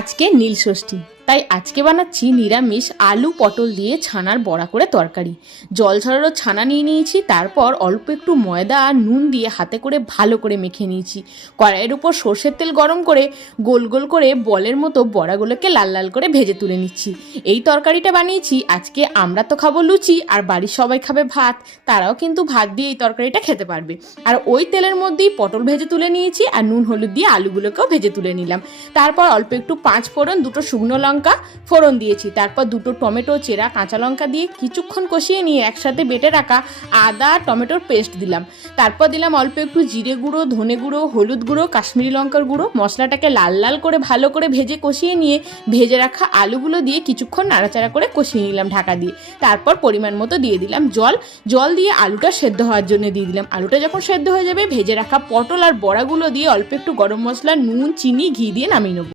আজকে নীলষষ্ঠী, তাই আজকে বানাচ্ছি নিরামিষ আলু পটল দিয়ে ছানার বড়া করে তরকারি। জল ঝরানো ছানা নিয়ে নিয়েছি, তারপর অল্প একটু ময়দা আর নুন দিয়ে হাতে করে ভালো করে মেখে নিয়েছি। কড়াইয়ের উপর সর্ষের তেল গরম করে গোল গোল করে বলের মতো বড়াগুলোকে লাল লাল করে ভেজে তুলে নিচ্ছি। এই তরকারিটা বানিয়েছি আজকে। আমরা তো খাবো লুচি, আর বাড়ির সবাই খাবে ভাত, তারাও কিন্তু ভাত দিয়ে এই তরকারিটা খেতে পারবে। আর ওই তেলের মধ্যেই পটল ভেজে তুলে নিয়েছি, আর নুন হলুদ দিয়ে আলুগুলোকেও ভেজে তুলে নিলাম। তারপর অল্প একটু 5 ফোড়ন, 2টো শুকনো লঙ্কা ফোড়ন দিয়েছি। তারপর 2টো টমেটো চেরা কাঁচা লঙ্কা দিয়ে কিছুক্ষণ কষিয়ে নিয়ে একসাথে বেটে রাখা আদা টমেটোর পেস্ট দিলাম। তারপর দিলাম অল্প একটু জিরে গুঁড়ো, ধনে গুঁড়ো, হলুদ গুঁড়ো, কাশ্মীরি লঙ্কার গুঁড়ো। মশলাটাকে লাল লাল করে ভালো করে ভেজে কষিয়ে নিয়ে ভেজে রাখা আলুগুলো দিয়ে কিছুক্ষণ নাড়াচাড়া করে কষিয়ে নিলাম ঢাকা দিয়ে। তারপর পরিমাণ মতো দিয়ে দিলাম জল দিয়ে আলুটা সেদ্ধ হওয়ার জন্য দিয়ে দিলাম। আলুটা যখন সেদ্ধ হয়ে যাবে ভেজে রাখা পটল আর বড়াগুলো দিয়ে অল্প একটু গরম মশলা, নুন, চিনি, ঘি দিয়ে নামিয়ে নেবো।